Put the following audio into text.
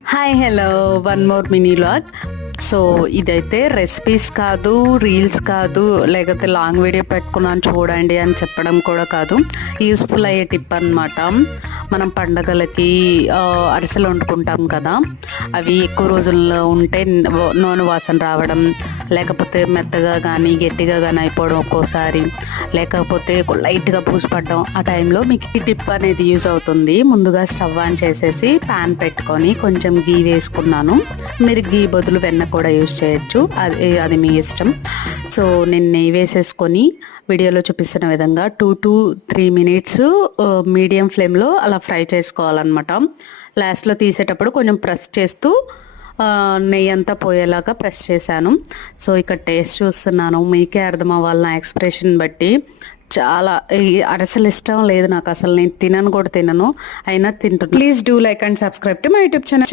Hi hello one more mini vlog. So ఇదైతే recipes కాదు, reels కాదు, లేకపోతే లాంగ్ వీడియో పెట్టుకున్నాను చూడండి అని చెప్పడం కూడా కాదు. యూస్ఫుల్ అయ్యే టిప్ అనమాట. మనం పండగలకి అరిసెలు వండుకుంటాం కదా, అవి ఎక్కువ రోజుల్లో ఉంటే నూనె వాసన రావడం, లేకపోతే మెత్తగా కానీ గట్టిగా కానీ అయిపోవడం ఒక్కోసారి, లేకపోతే లైట్గా పూసిపడడం, ఆ టైంలో మీకు ఈ టిప్ అనేది యూజ్ అవుతుంది. ముందుగా స్టవ్ ఆన్ చేసేసి ప్యాన్ పెట్టుకొని కొంచెం గీ వేసుకున్నాను. మీరు గీ బదులు వెన్న కూడా యూజ్ చేయొచ్చు, అది మీ ఇష్టం. సో నేను నెయ్యి వేసేసుకొని వీడియోలో చూపిస్తున్న విధంగా 2 to 3 minutes మీడియం ఫ్లేమ్లో అలా ఫ్రై చేసుకోవాలన్నమాట. లాస్ట్లో తీసేటప్పుడు కొంచెం ప్రెస్ చేస్తూ నెయ్యి అంతా పోయేలాగా ప్రెస్ చేశాను. సో ఇక్కడ టేస్ట్ చూస్తున్నాను, మీకే అర్థం అవ్వాలి నా ఎక్స్ప్రెషన్ బట్టి. చాలా ఈ అరసలు ఇష్టం లేదు నాకు అసలు, నేను తినను కూడా తినను, అయినా తింటున్నాను. Please do like and subscribe to my YouTube channel.